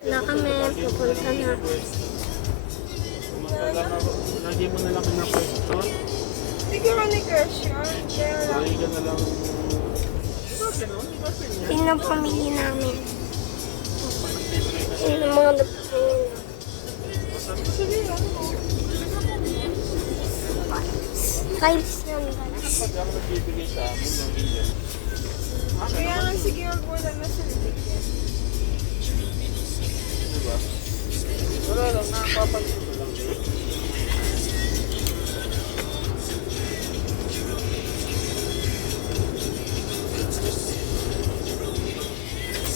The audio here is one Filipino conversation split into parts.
Na kami, pupunta na. Lagi mo na lang na question. Hindi ko ka ni crush yun. Kaya lang. Lagi ka na lang... Bakit no? Di ba sa inyo? Yun ang pamilya namin. Nag-libre ka Yun ang mga nagpapalala. Sige, ano mo? Files yan, guys. pag ang nagbibigay sa amin ng ganyan. Kaya lang sige, wag mo lang nasa libig yan. Diba? Wala lang, nakapapansin ko lang eh.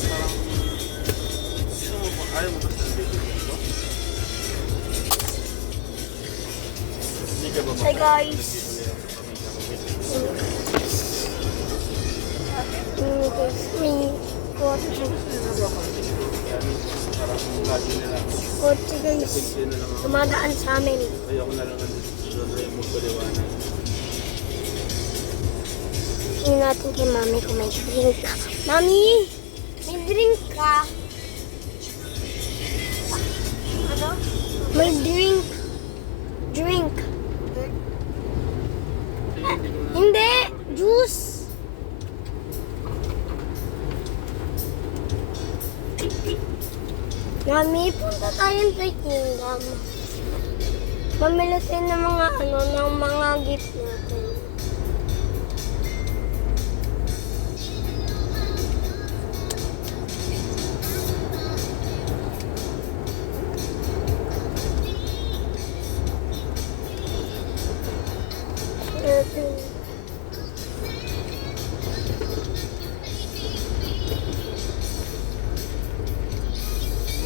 Parang, gusto mo ba, ayaw mo ba sa bibigyan ko? Hindi ka ba ba? Hi, guys. May kotse. Parang lagi nila. Kotse, guys. Sige na lang ako. Dumadaan sa amin. Ayoko na lang ang susunod na yung magpaliwanag. Tingnan natin kay Mami kung may drink ka. Mami! May drink ka? Ano? May drink. Drink. Hindi! Juice! Mami, punta tayong sa kingdom. Mamili tayo ng mga ng mga gift natin.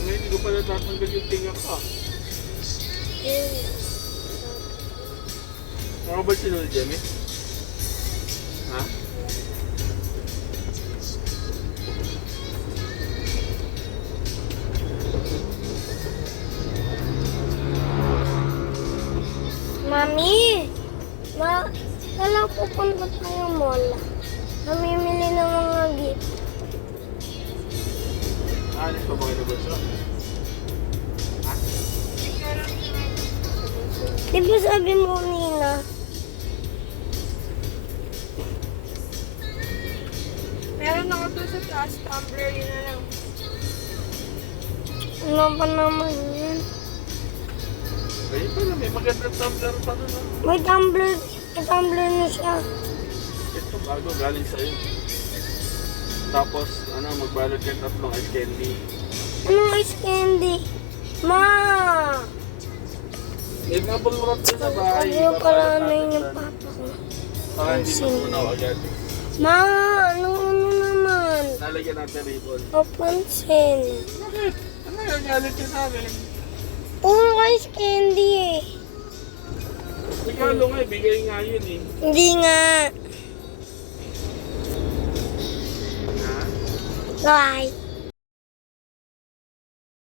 Hindi ko pala tatanggal yung tinga ka. Mga ba sinunod dyan eh? Ha? Mami! Kailan pupunta tayo mall? Mamimili ng mga gift. Alis pa ba kayo na bulso? Ha? Di ba sabi mo, Nina? Meron ako doon sa taas, tumbler yun na lang. Ano ba naman yan? Ayun pala, may magandang tumbler pa nun. May tumbler na siya. Ito bago, galing sa'yo. Tapos, magbalot ka tatlong ice candy. Anong ice candy? Ma! Eh, mga bulwarap din sa bahay. Sabi ko pala ano yung papa ko. Para hindi masunaw agad. Ma! Ano naman? Lalagyan natin ribbon. Papansin. Bakit? Ano yung galit ka sa amin? Puro ice candy eh. Regalo nga, bigay nga yun eh. Hindi nga. Ha? Bye.